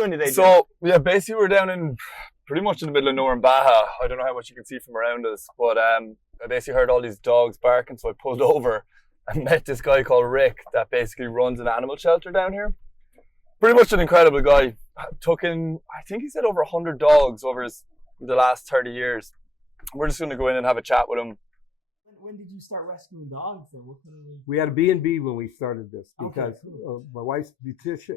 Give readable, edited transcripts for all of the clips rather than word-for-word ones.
doing today, Jim? So, yeah, basically we're down in pretty much in the middle of nowhere in Baja. I don't know how much you can see from around us, but I basically heard all these dogs barking, so I pulled over and met this guy called Rick that basically runs an animal shelter down here. Pretty much an incredible guy. Took in, I think he said over 100 dogs over the last 30 years. We're just going to go in and have a chat with him. When did you start rescuing dogs then? What kind of... We had a B&B when we started this because Okay, cool. my wife's beautician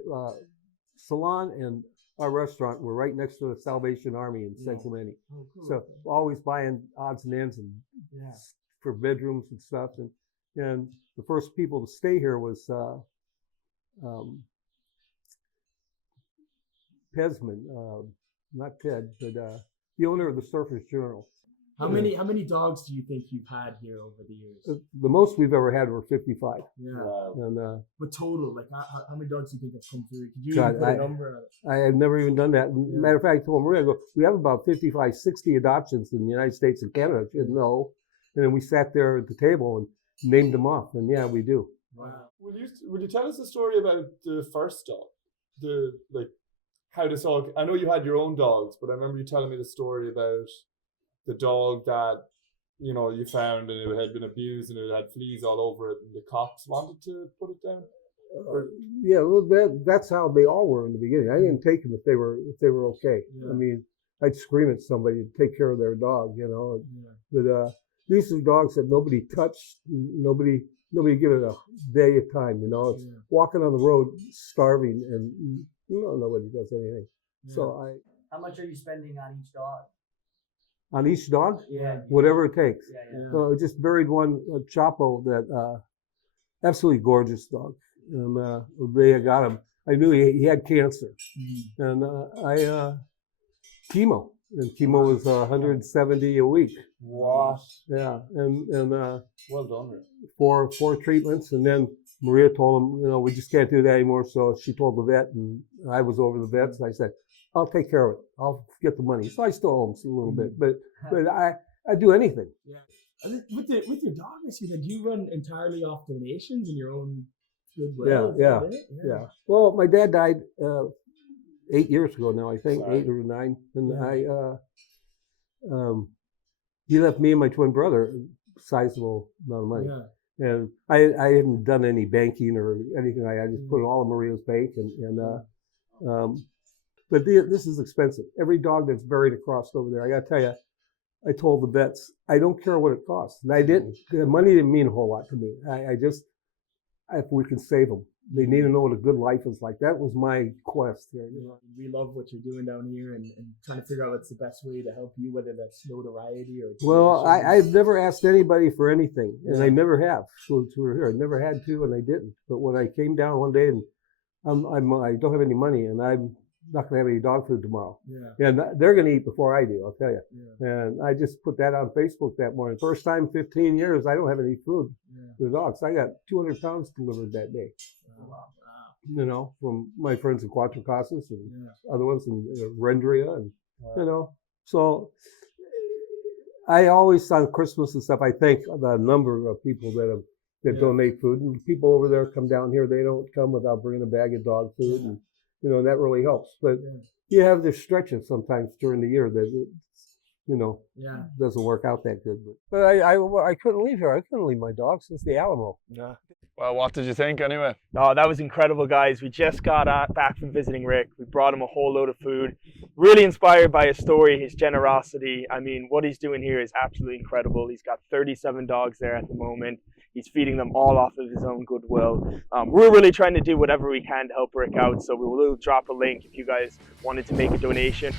salon and our restaurant were right next to the Salvation Army in San Clemente. Oh, cool. So always buying odds and ends and for bedrooms and stuff. And the first people to stay here was Pesman, not Ted, but the owner of the Surfers Journal. How many dogs do you think you've had here over the years? The most we've ever had were 55. Yeah. And But total, like how many dogs do you think have come through? Could you God, even put a number on it? I have never even done that. Matter of fact, I told them, we're going to go. We have about 55, 60 adoptions in the United States and Canada. She said, no. And then we sat there at the table and named them off. And yeah, we do. Wow. Will you tell us a story about the first dog? How this all, I know you had your own dogs, but I remember you telling me the story about the dog that, you found and it had been abused and it had fleas all over it and the cops wanted to put it down? Yeah, well, that's how they all were in the beginning. I didn't take them if they were okay. Yeah. I mean, I'd scream at somebody to take care of their dog, But these are dogs that nobody touched, nobody give it a day of time, It's walking on the road starving and nobody does anything. Yeah. So How much are you spending on each dog? on each dog, Yeah. whatever it takes. Yeah. So I just buried one, Chapo, that absolutely gorgeous dog. And the day I got him, I knew he had cancer. And chemo. And chemo was 170 a week. What? Yeah. And Well done, Rick. four treatments. And then Maria told him, we just can't do that anymore. So she told the vet, and I was over the vets, and I said, I'll take care of it. I'll get the money. So I still owe him a little bit, but I do anything. Yeah. And with your dog rescue, do you run entirely off donations and your own goodwill? Yeah. Well, my dad died 8 years ago now, I think. Sorry. 8 or 9. And he left me and my twin brother a sizable amount of money. Yeah. And I hadn't done any banking or anything. I just put it all in Maria's bank. But this is expensive. Every dog that's buried across over there, I got to tell you, I told the vets, I don't care what it costs. And I didn't. The money didn't mean a whole lot to me. I just, if we can save them, they need to know what a good life is like. That was my quest here. We love what you're doing down here and trying to figure out what's the best way to help you, whether that's notoriety or... Well, I've never asked anybody for anything, and I never have. So we're here. I never had to, and I didn't. But when I came down one day and I don't have any money, and I'm not going to have any dog food tomorrow. Yeah. And they're going to eat before I do, I'll tell you. Yeah. And I just put that on Facebook that morning. First time in 15 years, I don't have any food for the dogs. I got 200 pounds delivered that day. Wow. From my friends in Cuatro Casas and other ones in Rendria. And, so I always, on Christmas and stuff, I thank the number of people that donate food. And people over there come down here, they don't come without bringing a bag of dog food. And, that really helps. But you have the stretches sometimes during the year that, doesn't work out that good. But I couldn't leave here. I couldn't leave my dog since the Alamo. Yeah. Well, what did you think anyway? Oh, that was incredible, guys. We just got back from visiting Rick. We brought him a whole load of food. Really inspired by his story, his generosity. I mean, what he's doing here is absolutely incredible. He's got 37 dogs there at the moment. He's feeding them all off of his own goodwill. We're really trying to do whatever we can to help Rick out, so we will drop a link if you guys wanted to make a donation.